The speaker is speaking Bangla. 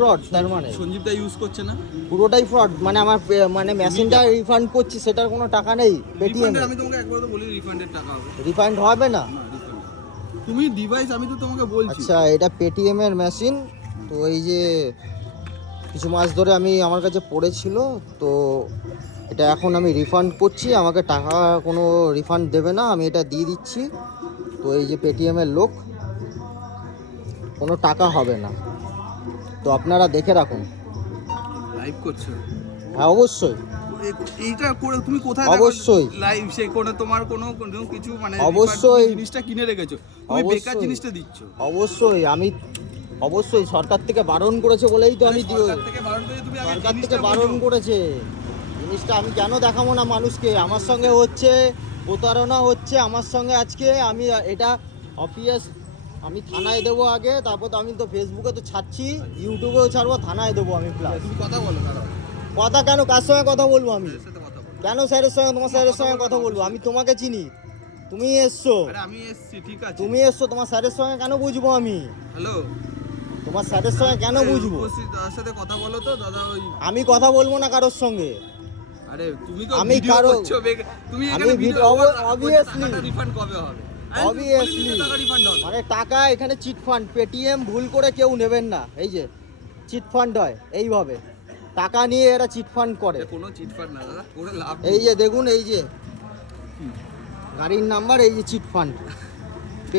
ফ্রড তার মানে সঞ্জীবদা ইউজ করছে না, পুরোটাই ফ্রড। মানে আমার মানে মেশিনটা রিফান্ড করছি, সেটার কোনো টাকা নেই পেটিএম এ। আমি তোমাকে একবার তো বলি রিফান্ডের টাকা হবে, রিফান্ড হবে না। না রিফান্ড তুমি ডিভাইস, আমি তো তোমাকে বলছি। আচ্ছা, এটা পেটিএম এর মেশিন। তো এই যে কিছু মাস ধরে আমার কাছে পড়েছিল, তো এটা এখন আমি রিফান্ড করছি। আমাকে টাকা কোনো রিফান্ড দেবে না, আমি এটা দিয়ে দিচ্ছি। তো এই যে পেটিএম এর লোক, কোনো টাকা হবে না, তো আপনারা দেখে রাখুন। লাইভ করছো? হ্যাঁ অবশ্যই, এইটা করে তুমি কোথায় অবশ্যই লাইভ সে কোনো তোমার কোনো কিছু মানে অবশ্যই জিনিসটা কিনে রেখেছো, তুমি বেকার জিনিসটা দিচ্ছ। অবশ্যই অবশ্যই সরকার থেকে বারণ করেছে বলেই তো আমি দিও। সরকার থেকে বারণ করে তুমি আগে সরকার জিনিসটা থেকে বারণ বোঝো। করেছে, জিনিসটা আমি কেন দেখাবো না মানুষকে? আমার সঙ্গে হচ্ছে প্রতারণা হচ্ছে আমার সঙ্গে আজকে। আমি এটা অফিস আমি থানায় দেবো আগে, তারপর তো আমি তো ফেসবুকে তো ছাড়ছি, ইউটিউবেও ছাড়বো, থানায় দেবো আমি প্লাস। তুমি কথা বলো, দাঁড়াও কথা কেন? কার সঙ্গে কথা বলবো আমি? এর সাথে কথা বলো। কেন স্যারের সঙ্গে, তোমার স্যারের সঙ্গে কথা বলবো? আমি তোমাকে চিনি, তুমি এসছো, আরে আমি এসছি, ঠিক আছে তুমি এসছো, তোমার স্যারের সঙ্গে কেন বুঝবো আমি? হ্যালো, তোমার স্যারের সঙ্গে কেন বুঝবো? দাদার সাথে কথা বলো তো দাদা। ওই আমি কথা বলবো না কারোর সঙ্গে। আরে তুমি তো আমি ভিডিও কারো- করছো, তুমি আমি এখানে ভিডিও obviously রিফান্ড কবে হবে? অবভিয়াসলি টাকা রিফান্ড হবে মানে টাকা এখানে চিট ফান্ড, পেটিএম ভুল করে কেউ নেবেন না। এই যে চিট ফান্ড হয় এইভাবে, টাকা নিয়ে এরা চিট ফান্ড করে। কোনো চিট ফান্ড না দাদা, করে লাভ এই যে দেখুন, এই যে গাড়ির নাম্বার, এই যে চিট ফান্ড।